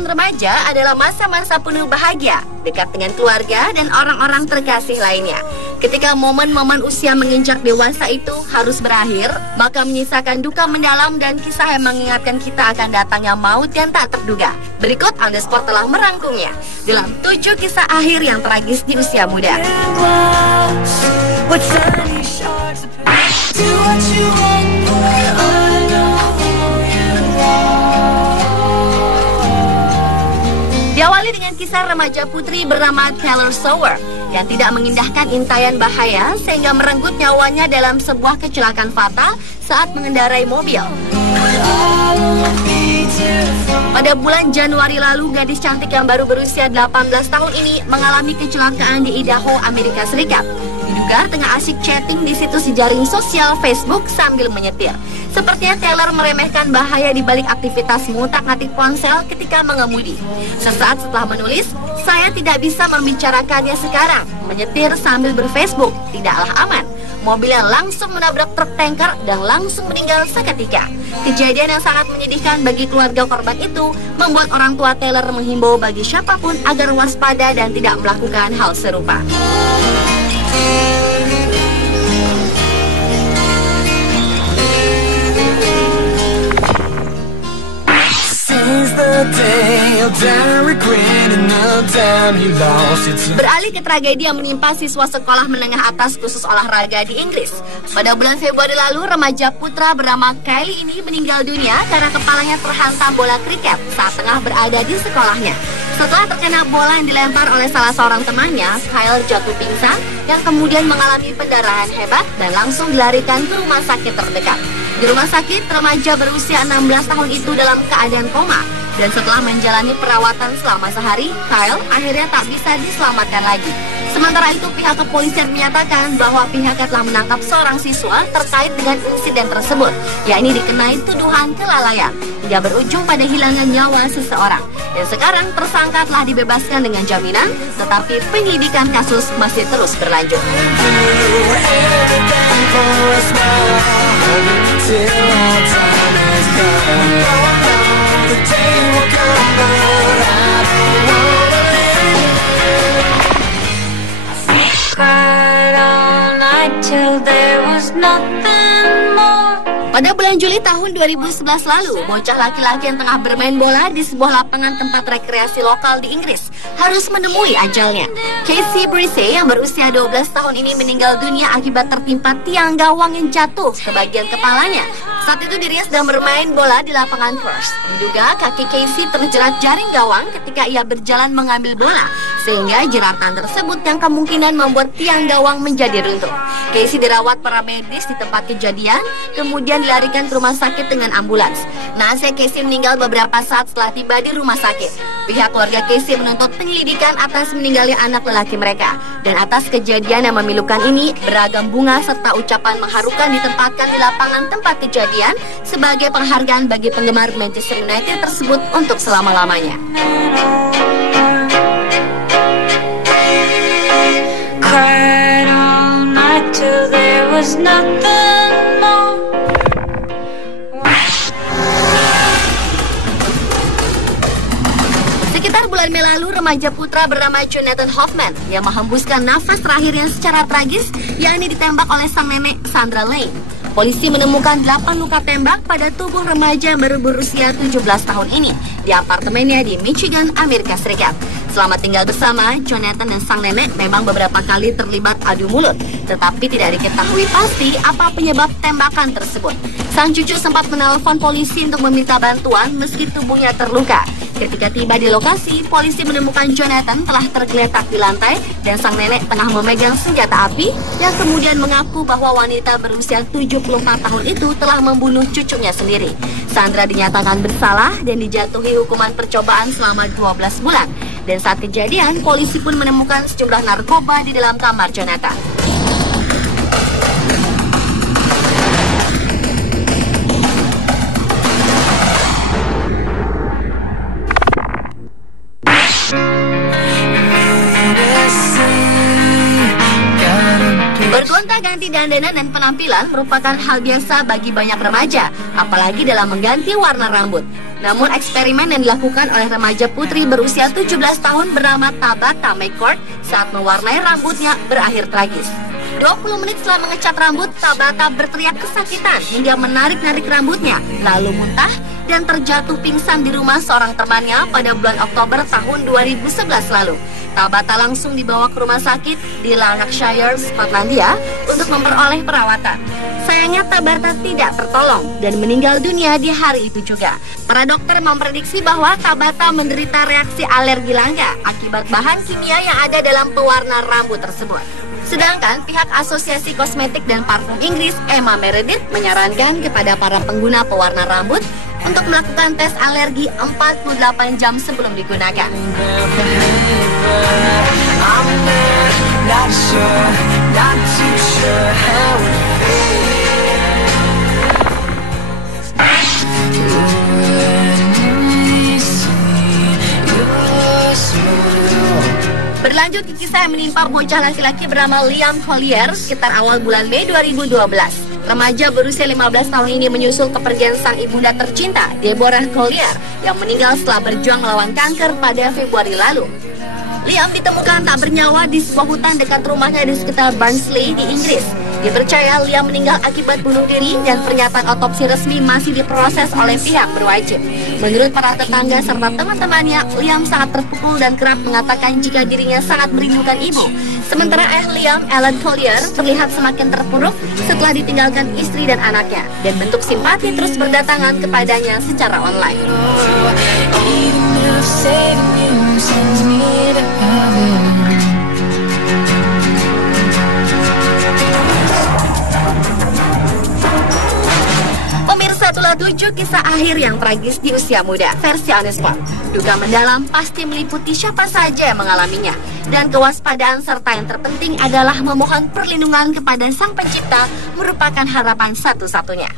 tahun remaja adalah masa-masa penuh bahagia, dekat dengan keluarga dan orang-orang terkasih lainnya. Ketika momen-momen usia menginjak dewasa itu harus berakhir, maka menyisakan duka mendalam dan kisah yang mengingatkan kita akan datangnya maut yang tak terduga. Berikut On The Spot telah merangkumnya dalam 7 kisah akhir yang tragis di usia muda. Diawali dengan kisah remaja putri bernama Taylor Sawyer yang tidak mengindahkan intayan bahaya sehingga merenggut nyawanya dalam sebuah kecelakaan fatal saat mengendarai mobil. Pada bulan Januari lalu, gadis cantik yang baru berusia 18 tahun ini mengalami kecelakaan di Idaho, Amerika Serikat. Diduga tengah asyik chatting di situs jaring sosial Facebook sambil menyetir. Sepertinya Taylor meremehkan bahaya di balik aktivitas mengutak-ngatik ponsel ketika mengemudi. Sesaat setelah menulis, "Saya tidak bisa membicarakannya sekarang. Menyetir sambil berFacebook tidaklah aman." Mobilnya langsung menabrak truk tanker dan langsung meninggal seketika. Kejadian yang sangat menyedihkan bagi keluarga korban itu membuat orang tua Taylor menghimbau bagi siapapun agar waspada dan tidak melakukan hal serupa. Beralih ke tragedi yang menimpa siswa sekolah menengah atas khusus olahraga di Inggris. Pada bulan Februari lalu, remaja putra bernama Kylie ini meninggal dunia karena kepalanya terhantam bola kriket saat tengah berada di sekolahnya. Setelah terkena bola yang dilempar oleh salah seorang temannya, Kyle jatuh pingsan yang kemudian mengalami pendarahan hebat dan langsung dilarikan ke rumah sakit terdekat. Di rumah sakit, remaja berusia 16 tahun itu dalam keadaan koma. Dan setelah menjalani perawatan selama sehari, Kyle akhirnya tak bisa diselamatkan lagi. Sementara itu, pihak kepolisian menyatakan bahwa pihaknya telah menangkap seorang siswa terkait dengan insiden tersebut, yakni dikenai tuduhan kelalaian, hingga berujung pada hilangnya nyawa seseorang. Dan sekarang tersangka telah dibebaskan dengan jaminan, tetapi penyelidikan kasus masih terus berlanjut. Pada bulan Juli tahun 2011 lalu, bocah laki-laki yang tengah bermain bola di sebuah lapangan tempat rekreasi lokal di Inggris harus menemui ajalnya. Casey Brisey yang berusia 12 tahun ini meninggal dunia akibat tertimpa tiang gawang yang jatuh ke bagian kepalanya. Saat itu dirinya sedang bermain bola di lapangan Perth. Diduga kaki Casey terjerat jaring gawang ketika ia berjalan mengambil bola, sehingga jeratan tersebut yang kemungkinan membuat tiang gawang menjadi runtuh. Casey dirawat para medis di tempat kejadian, kemudian dilarikan ke rumah sakit dengan ambulans. Naasnya Casey meninggal beberapa saat setelah tiba di rumah sakit. Pihak keluarga Casey menuntut penyelidikan atas meninggalnya anak lelaki mereka. Dan atas kejadian yang memilukan ini, beragam bunga serta ucapan mengharukan ditempatkan di lapangan tempat kejadian sebagai penghargaan bagi penggemar Manchester United tersebut untuk selama-lamanya. Sekitar bulan Mei lalu, remaja putra bernama Jonathan Hoffman yang menghembuskan nafas terakhirnya secara tragis, yakni ditembak oleh sang nenek Sandra Lane. Polisi menemukan 8 luka tembak pada tubuh remaja yang baru berusia 17 tahun ini di apartemennya di Michigan, Amerika Serikat. Selama tinggal bersama, Jonathan dan sang nenek memang beberapa kali terlibat adu mulut, tetapi tidak diketahui pasti apa penyebab tembakan tersebut. Sang cucu sempat menelpon polisi untuk meminta bantuan meski tubuhnya terluka. Ketika tiba di lokasi, polisi menemukan Jonathan telah tergeletak di lantai dan sang nenek tengah memegang senjata api yang kemudian mengaku bahwa wanita berusia 74 tahun itu telah membunuh cucunya sendiri. Sandra dinyatakan bersalah dan dijatuhi hukuman percobaan selama 12 bulan. Dan saat kejadian, polisi pun menemukan sejumlah narkoba di dalam kamar Jonathan. Bergonta-ganti dandanan dan penampilan merupakan hal biasa bagi banyak remaja, apalagi dalam mengganti warna rambut. Namun eksperimen yang dilakukan oleh remaja putri berusia 17 tahun bernama Tabata McCord saat mewarnai rambutnya berakhir tragis. 20 menit setelah mengecat rambut, Tabata berteriak kesakitan hingga menarik-narik rambutnya, lalu muntah dan terjatuh pingsan di rumah seorang temannya pada bulan Oktober tahun 2011 lalu. Tabata langsung dibawa ke rumah sakit di Lanarkshire, Skotlandia untuk memperoleh perawatan. Sayangnya Tabata tidak tertolong dan meninggal dunia di hari itu juga. Para dokter memprediksi bahwa Tabata menderita reaksi alergi langka akibat bahan kimia yang ada dalam pewarna rambut tersebut. Sedangkan pihak Asosiasi Kosmetik dan Parfum Inggris, Emma Meredith, menyarankan kepada para pengguna pewarna rambut untuk melakukan tes alergi 48 jam sebelum digunakan. Berlanjut ke kisah yang menimpa bocah laki-laki bernama Liam Collier sekitar awal bulan Mei 2012. Remaja berusia 15 tahun ini menyusul kepergian sang ibunda tercinta, Deborah Collier, yang meninggal setelah berjuang melawan kanker pada Februari lalu. Liam ditemukan tak bernyawa di sebuah hutan dekat rumahnya di sekitar Barnsley di Inggris. Dipercaya Liam meninggal akibat bunuh diri dan pernyataan otopsi resmi masih diproses oleh pihak berwajib. Menurut para tetangga serta teman-temannya, Liam sangat terpukul dan kerap mengatakan jika dirinya sangat merindukan ibu. Sementara Liam, Ellen Collier, terlihat semakin terpuruk setelah ditinggalkan istri dan anaknya, dan bentuk simpati terus berdatangan kepadanya secara online. Pemirsa, itulah 7 kisah akhir yang tragis di usia muda versi On The Spot. Duga mendalam pasti meliputi siapa saja yang mengalaminya, dan kewaspadaan serta yang terpenting adalah memohon perlindungan kepada Sang Pencipta merupakan harapan satu-satunya.